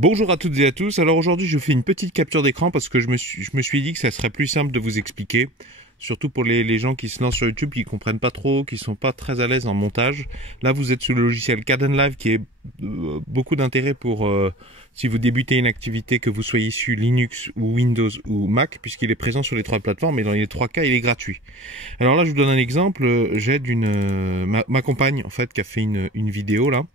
Bonjour à toutes et à tous. Alors aujourd'hui, je fais une petite capture d'écran parce que je me suis dit que ça serait plus simple de vous expliquer, surtout pour les gens qui se lancent sur YouTube, qui comprennent pas trop, qui sont pas très à l'aise en montage. Là, vous êtes sous le logiciel Kdenlive qui est beaucoup d'intérêt pour si vous débutez une activité, que vous soyez sur Linux ou Windows ou Mac, puisqu'il est présent sur les trois plateformes et dans les trois cas, il est gratuit. Alors là, je vous donne un exemple. J'ai ma compagne en fait qui a fait une vidéo là.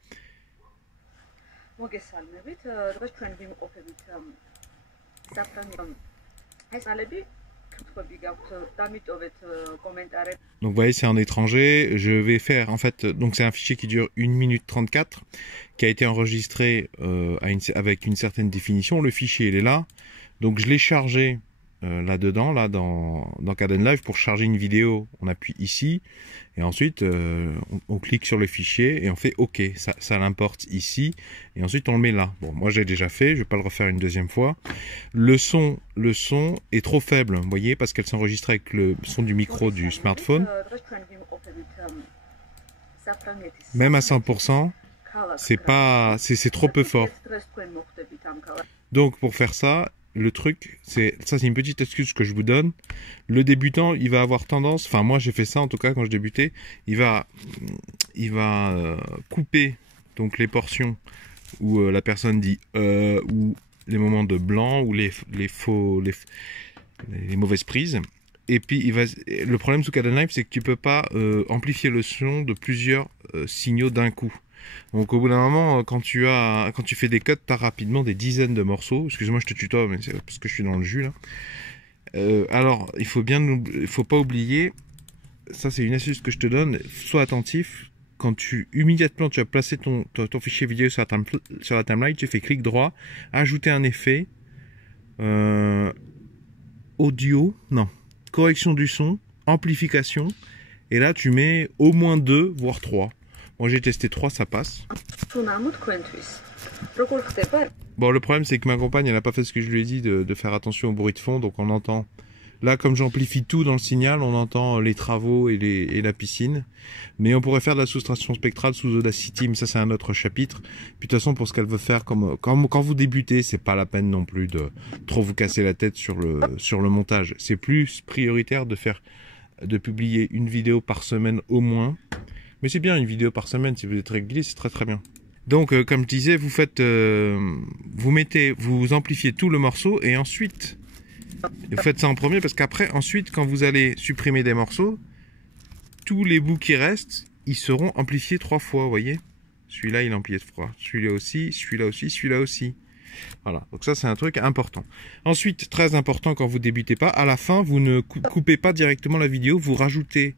Donc vous voyez, c'est en étranger. Je vais faire en fait, donc c'est un fichier qui dure 1 minute 34, qui a été enregistré avec une certaine définition. Le fichier il est là, donc je l'ai chargé là-dedans, là dans Kdenlive. Pour charger une vidéo, on appuie ici et ensuite on clique sur le fichier et on fait OK. Ça l'importe ici et ensuite on le met là. Bon, moi j'ai déjà fait, je vais pas le refaire une deuxième fois. Le son est trop faible, vous voyez, parce qu'elle s'enregistre avec le son du micro du smartphone. Même à 100%, c'est trop peu fort. Donc pour faire ça, le truc, c'est une petite excuse que je vous donne. Le débutant, il va avoir tendance, enfin moi j'ai fait ça en tout cas quand je débutais, il va couper donc les portions où la personne dit ou les moments de blanc ou les mauvaises prises. Et puis le problème sous Kdenlive, c'est que tu peux pas amplifier le son de plusieurs signaux d'un coup. Donc au bout d'un moment, quand tu fais des cuts, tu as rapidement des dizaines de morceaux. Excuse-moi, je te tutoie, mais c'est parce que je suis dans le jus là. Alors, il faut pas oublier, ça c'est une astuce que je te donne, sois attentif. Quand immédiatement tu as placé ton fichier vidéo sur la timeline, tu fais clic droit, ajouter un effet, audio, non, correction du son, amplification, et là tu mets au moins 2 voire 3. Moi j'ai testé 3, ça passe. Bon, le problème c'est que ma compagne elle n'a pas fait ce que je lui ai dit de faire attention au bruit de fond, donc on entend. Là, comme j'amplifie tout dans le signal, on entend les travaux et la piscine. Mais on pourrait faire de la soustraction spectrale sous Audacity, mais ça c'est un autre chapitre. Puis de toute façon, pour ce qu'elle veut faire, quand vous débutez, c'est pas la peine non plus de trop vous casser la tête sur le montage. C'est plus prioritaire de publier une vidéo par semaine au moins. Mais c'est bien une vidéo par semaine, si vous êtes régulier, c'est très très bien. Donc comme je disais, vous amplifiez tout le morceau et ensuite vous faites ça en premier, parce qu'après, ensuite, quand vous allez supprimer des morceaux, tous les bouts qui restent, ils seront amplifiés 3 fois, vous voyez. Celui-là, il est amplifié 3. Celui-là aussi, celui-là aussi, celui-là aussi. Voilà, donc ça c'est un truc important. Ensuite, très important quand vous débutez pas, à la fin, vous ne coupez pas directement la vidéo, vous rajoutez,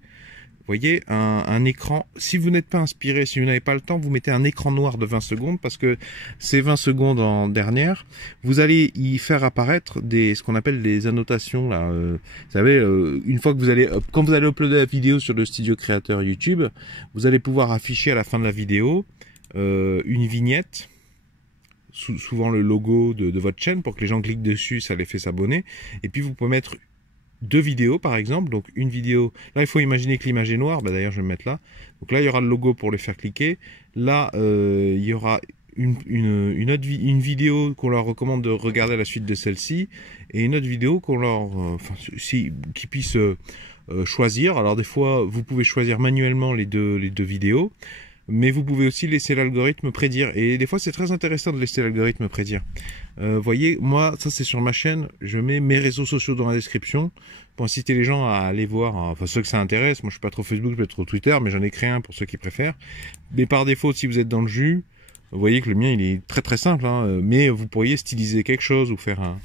vous voyez, un écran. Si vous n'êtes pas inspiré, si vous n'avez pas le temps, vous mettez un écran noir de 20 secondes, parce que ces 20 secondes en dernière, vous allez y faire apparaître ce qu'on appelle des annotations là. Vous savez, une fois que quand vous allez uploader la vidéo sur le studio créateur YouTube, vous allez pouvoir afficher à la fin de la vidéo une vignette, souvent le logo de votre chaîne, pour que les gens cliquent dessus, ça les fait s'abonner. Et puis vous pouvez mettre 2 vidéos par exemple, donc une vidéo, là il faut imaginer que l'image est noire, d'ailleurs je vais me mettre là, donc là il y aura le logo pour les faire cliquer, là il y aura une vidéo qu'on leur recommande de regarder à la suite de celle-ci, et une autre vidéo qu'on leur, qu'ils puissent choisir. Alors des fois vous pouvez choisir manuellement les deux vidéos, mais vous pouvez aussi laisser l'algorithme prédire, et des fois c'est très intéressant de laisser l'algorithme prédire. Voyez, moi ça c'est sur ma chaîne, je mets mes réseaux sociaux dans la description pour inciter les gens à aller voir, enfin ceux que ça intéresse. Moi je suis pas trop Facebook, je suis pas trop Twitter, mais j'en ai créé un pour ceux qui préfèrent. Mais par défaut, si vous êtes dans le jus, vous voyez que le mien il est très très simple, hein, mais vous pourriez styliser quelque chose ou faire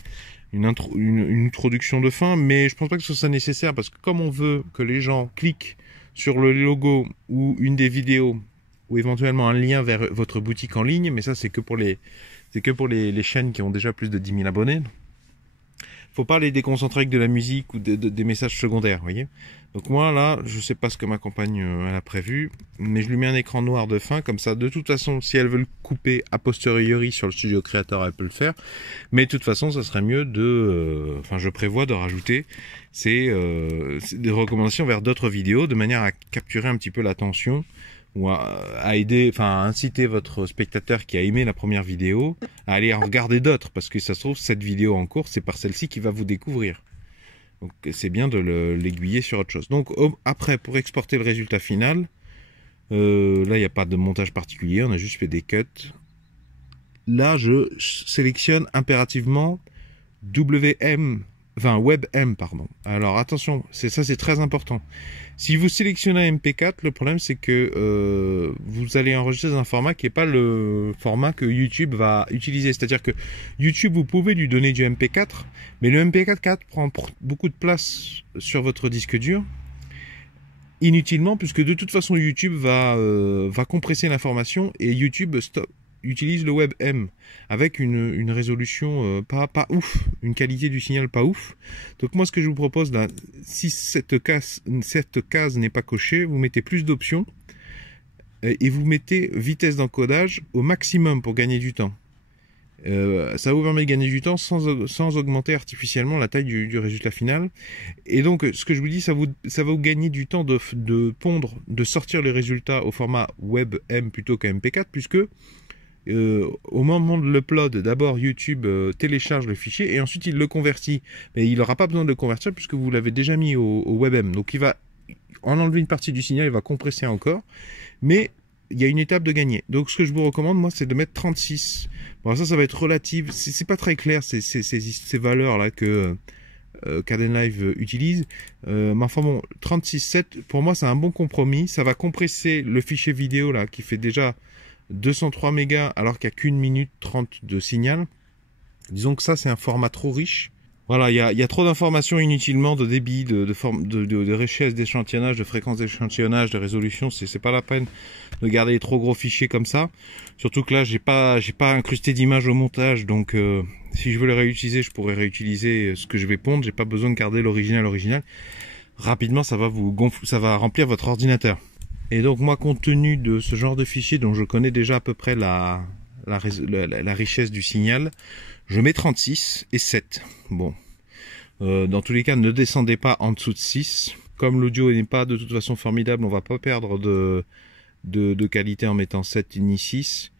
une introduction de fin, mais je pense pas que ce soit nécessaire, parce que comme on veut que les gens cliquent sur le logo ou une des vidéos, ou éventuellement un lien vers votre boutique en ligne, mais ça c'est que pour les chaînes qui ont déjà plus de 10 000 abonnés. Faut pas les déconcentrer avec de la musique ou des messages secondaires, vous voyez. Donc moi là, je sais pas ce que ma compagne elle a prévu, mais je lui mets un écran noir de fin, comme ça de toute façon si elle veut le couper a posteriori sur le studio créateur, elle peut le faire, mais de toute façon ça serait mieux je prévois de rajouter des recommandations vers d'autres vidéos, de manière à capturer un petit peu l'attention ou à aider, enfin à inciter votre spectateur qui a aimé la première vidéo à aller en regarder d'autres, parce que ça se trouve cette vidéo en cours, c'est par celle-ci qu'il va vous découvrir. Donc c'est bien de l'aiguiller sur autre chose. Donc après, pour exporter le résultat final, là il n'y a pas de montage particulier, on a juste fait des cuts. Là je sélectionne impérativement WebM, pardon. Alors attention, c'est très important. Si vous sélectionnez un MP4, le problème c'est que vous allez enregistrer dans un format qui n'est pas le format que YouTube va utiliser. C'est-à-dire que YouTube, vous pouvez lui donner du MP4, mais le MP4 prend beaucoup de place sur votre disque dur, inutilement, puisque de toute façon YouTube va compresser l'information et YouTube utilise le WebM avec une résolution pas ouf, une qualité du signal pas ouf. Donc moi ce que je vous propose là, si cette case n'est pas cochée, vous mettez plus d'options et vous mettez vitesse d'encodage au maximum pour gagner du temps. Ça vous permet de gagner du temps sans augmenter artificiellement la taille du résultat final. Et donc, ce que je vous dis, ça va vous gagner du temps de pondre, de sortir les résultats au format WebM plutôt qu'à MP4, puisque au moment de l'upload, d'abord YouTube télécharge le fichier et ensuite il le convertit. Mais il n'aura pas besoin de le convertir puisque vous l'avez déjà mis au WebM. Donc il va en enlever une partie du signal, il va compresser encore. Mais il y a une étape de gagner. Donc ce que je vous recommande, moi, c'est de mettre 36. Bon, ça va être relatif. C'est pas très clair ces valeurs-là que Kdenlive utilise. Mais enfin bon, 36.7, pour moi, c'est un bon compromis. Ça va compresser le fichier vidéo là qui fait déjà 203 mégas alors qu'il n'y a qu'une minute 30 de signal. Disons que ça, c'est un format trop riche. Voilà, il y a trop d'informations inutilement, de débit, de richesse d'échantillonnage, de fréquence d'échantillonnage, de résolution. C'est pas la peine de garder les trop gros fichiers comme ça. Surtout que là, j'ai pas incrusté d'image au montage, donc si je veux les réutiliser, je pourrais réutiliser ce que je vais pondre. J'ai pas besoin de garder l'original. Rapidement, ça va remplir votre ordinateur. Et donc moi, compte tenu de ce genre de fichier dont je connais déjà à peu près la richesse du signal, je mets 36 et 7. Bon, dans tous les cas, ne descendez pas en dessous de 6. Comme l'audio n'est pas de toute façon formidable, on va pas perdre de qualité en mettant 7 ni 6.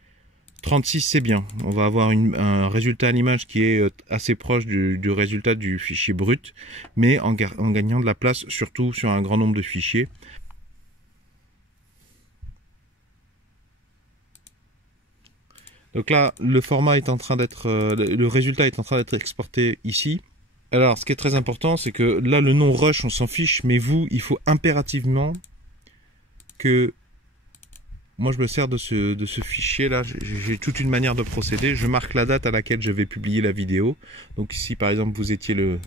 36 c'est bien, on va avoir un résultat à l'image qui est assez proche du résultat du fichier brut, mais en gagnant de la place, surtout sur un grand nombre de fichiers. Donc là, le résultat est en train d'être exporté ici. Alors, ce qui est très important, c'est que là, le nom rush, on s'en fiche, mais vous, il faut impérativement que... Moi, je me sers de ce fichier-là. J'ai toute une manière de procéder. Je marque la date à laquelle je vais publier la vidéo. Donc ici, par exemple, vous étiez le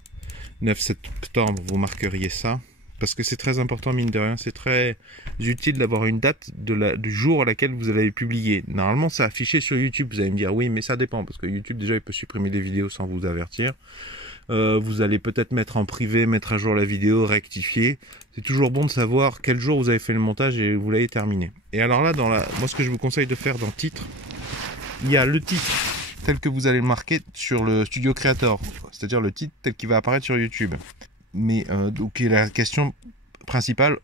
9 septembre, vous marqueriez ça. Parce que c'est très important, mine de rien, c'est très utile d'avoir une date du jour à laquelle vous allez publier. Normalement, c'est affiché sur YouTube. Vous allez me dire, oui, mais ça dépend, parce que YouTube, déjà, il peut supprimer des vidéos sans vous avertir. Vous allez peut-être mettre en privé, mettre à jour la vidéo, rectifier. C'est toujours bon de savoir quel jour vous avez fait le montage et vous l'avez terminé. Et alors là, moi, ce que je vous conseille de faire dans titre, il y a le titre tel que vous allez le marquer sur le Studio Creator, c'est-à-dire le titre tel qu'il va apparaître sur YouTube. Mais donc qui est la question principale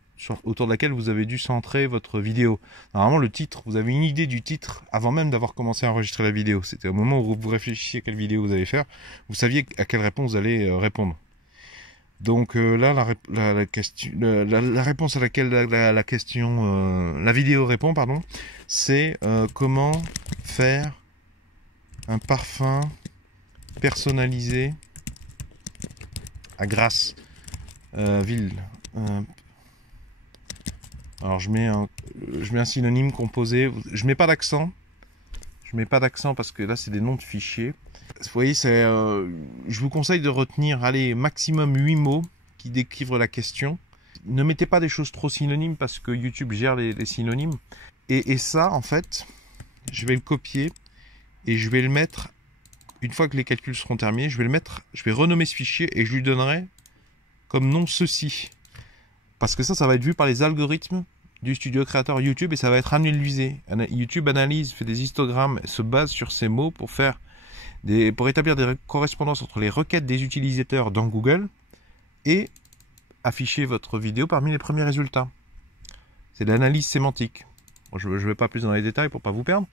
autour de laquelle vous avez dû centrer votre vidéo. Normalement, le titre, vous avez une idée du titre avant même d'avoir commencé à enregistrer la vidéo. C'était au moment où vous réfléchissiez à quelle vidéo vous allez faire, vous saviez à quelle réponse vous allez répondre. Donc là, la réponse à laquelle la vidéo répond, pardon, c'est comment faire un parfum personnalisé à Grasse ville. Alors je mets un synonyme composé. Je mets pas d'accent. Je mets pas d'accent parce que là c'est des noms de fichiers. Vous voyez, je vous conseille de retenir, allez, maximum 8 mots qui décrivent la question. Ne mettez pas des choses trop synonymes parce que YouTube gère les synonymes. Et ça, en fait, je vais le copier et je vais le mettre. Une fois que les calculs seront terminés, je vais renommer ce fichier et je lui donnerai comme nom ceci. Parce que ça va être vu par les algorithmes du Studio Creator YouTube et ça va être analysé. YouTube analyse, fait des histogrammes, se base sur ces mots pour établir des correspondances entre les requêtes des utilisateurs dans Google et afficher votre vidéo parmi les premiers résultats. C'est de l'analyse sémantique. Je ne vais pas plus dans les détails pour pas vous perdre.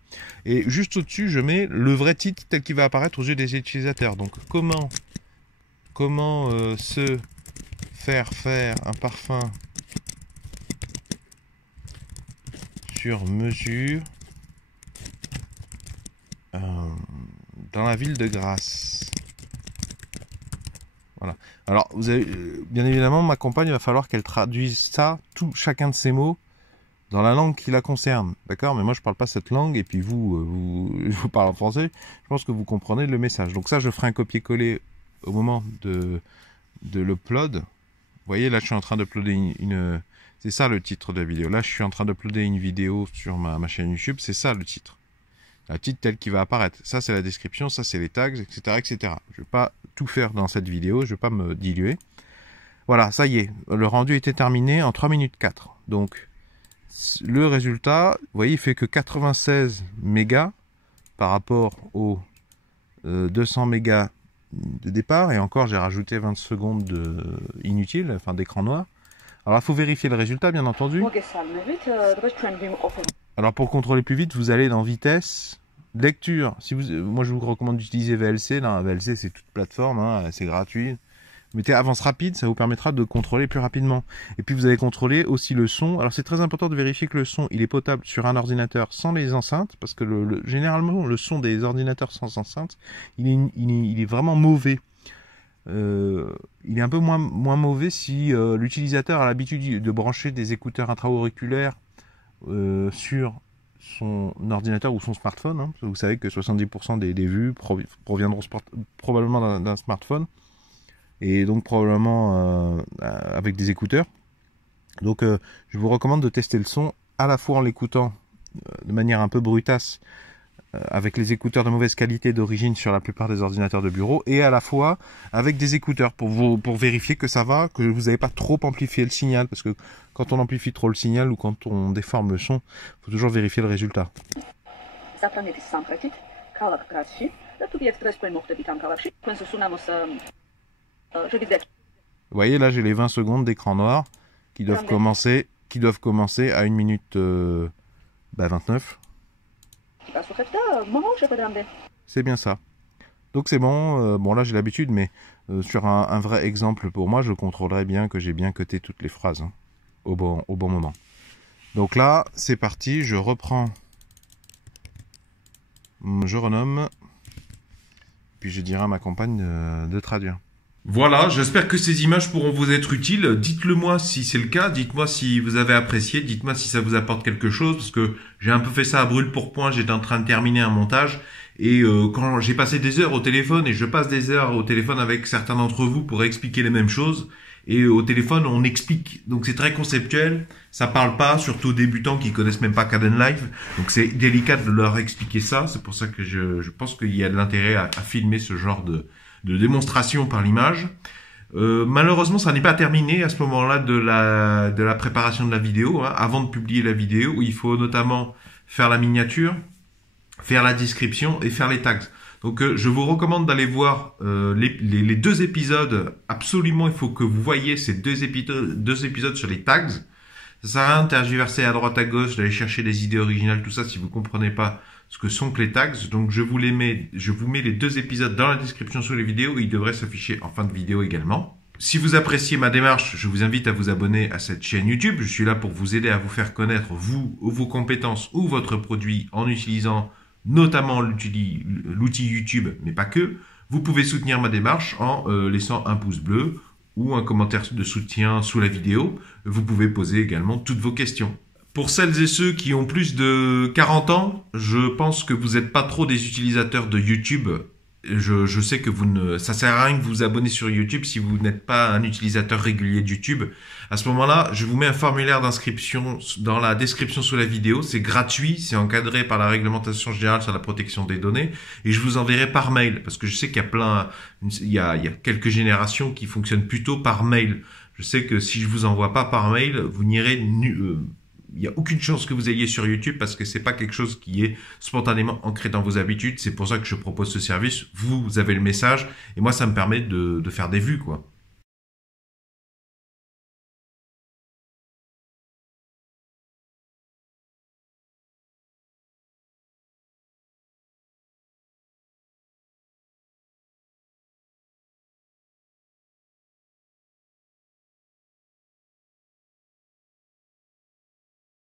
Et juste au-dessus, je mets le vrai titre tel qu'il va apparaître aux yeux des utilisateurs. Donc, comment se faire un parfum sur mesure dans la ville de Grasse. Voilà. Alors, vous avez, bien évidemment, ma compagne, il va falloir qu'elle traduise ça, chacun de ces mots, dans la langue qui la concerne. D'accord? Mais moi, je parle pas cette langue, et puis vous parlez en français, je pense que vous comprenez le message. Donc ça, je ferai un copier-coller au moment de l'upload. Vous voyez, là, je suis en train d'uploader c'est ça le titre de la vidéo. Là, je suis en train d'uploader une vidéo sur ma chaîne YouTube, c'est ça le titre. Le titre tel qu'il va apparaître. Ça, c'est la description, ça, c'est les tags, etc., etc. Je ne vais pas tout faire dans cette vidéo, je ne vais pas me diluer. Voilà, ça y est, le rendu était terminé en 3 minutes 4. Donc, le résultat, vous voyez, il fait que 96 mégas par rapport aux 200 mégas de départ. Et encore, j'ai rajouté 20 secondes inutiles, enfin d'écran noir. Alors, il faut vérifier le résultat, bien entendu. Alors, pour contrôler plus vite, vous allez dans vitesse, lecture. Moi, je vous recommande d'utiliser VLC. Là, VLC, c'est toute plateforme, hein, c'est gratuit. Mettez avance rapide, ça vous permettra de contrôler plus rapidement. Et puis, vous allez contrôler aussi le son. Alors, c'est très important de vérifier que le son, il est potable sur un ordinateur sans les enceintes, parce que généralement, le son des ordinateurs sans enceintes, il est vraiment mauvais. Il est un peu moins mauvais si l'utilisateur a l'habitude de brancher des écouteurs intra-auriculaires sur son ordinateur ou son smartphone. Hein. Vous savez que 70% des vues proviendront probablement d'un smartphone et donc probablement avec des écouteurs. Donc je vous recommande de tester le son à la fois en l'écoutant de manière un peu brutasse avec les écouteurs de mauvaise qualité d'origine sur la plupart des ordinateurs de bureau et à la fois avec des écouteurs pour vérifier que ça va, que vous n'avez pas trop amplifié le signal, parce que quand on amplifie trop le signal ou quand on déforme le son, il faut toujours vérifier le résultat. Vous voyez, là j'ai les 20 secondes d'écran noir qui doivent commencer à 1 minute 29. C'est bien ça. Donc c'est bon. Bon là j'ai l'habitude, mais sur un vrai exemple pour moi, je contrôlerai bien que j'ai bien coté toutes les phrases hein, au bon moment. Donc là c'est parti, je reprends, je renomme, puis je dirai à ma compagne de traduire. Voilà, j'espère que ces images pourront vous être utiles. Dites-le moi si c'est le cas, dites-moi si vous avez apprécié, dites-moi si ça vous apporte quelque chose, parce que j'ai un peu fait ça à brûle-pourpoint, j'étais en train de terminer un montage, et quand j'ai passé des heures au téléphone, et je passe des heures au téléphone avec certains d'entre vous pour expliquer les mêmes choses, et au téléphone on explique, donc c'est très conceptuel, ça parle pas, surtout aux débutants qui connaissent même pas Kdenlive, donc c'est délicat de leur expliquer ça, c'est pour ça que je pense qu'il y a de l'intérêt à filmer ce genre de démonstration par l'image. Malheureusement, ça n'est pas terminé à ce moment-là de la préparation de la vidéo. Hein. Avant de publier la vidéo, il faut notamment faire la miniature, faire la description et faire les tags. Donc, je vous recommande d'aller voir les 2 épisodes. Absolument, il faut que vous voyez ces 2 épisodes sur les tags. Ça sert à rien de tergiverser à droite à gauche, d'aller chercher des idées originales, tout ça, si vous comprenez pas ce que sont que les tags. Donc je vous mets les 2 épisodes dans la description sous les vidéos, et ils devraient s'afficher en fin de vidéo également. Si vous appréciez ma démarche, je vous invite à vous abonner à cette chaîne YouTube. Je suis là pour vous aider à vous faire connaître, vous, vos compétences ou votre produit en utilisant notamment l'outil YouTube, mais pas que. Vous pouvez soutenir ma démarche en laissant un pouce bleu ou un commentaire de soutien sous la vidéo. Vous pouvez poser également toutes vos questions. Pour celles et ceux qui ont plus de 40 ans, je pense que vous n'êtes pas trop des utilisateurs de YouTube. Je sais que ça sert à rien que vous vous abonnez sur YouTube si vous n'êtes pas un utilisateur régulier de YouTube. À ce moment-là, je vous mets un formulaire d'inscription dans la description sous la vidéo. C'est gratuit, c'est encadré par la réglementation générale sur la protection des données, et je vous enverrai par mail, parce que je sais qu'il y a quelques générations qui fonctionnent plutôt par mail. Je sais que si je vous envoie pas par mail, vous n'irez il n'y a aucune chance que vous ayez sur YouTube, parce que c'est pas quelque chose qui est spontanément ancré dans vos habitudes. C'est pour ça que je propose ce service. Vous avez le message et moi, ça me permet de faire des vues, quoi.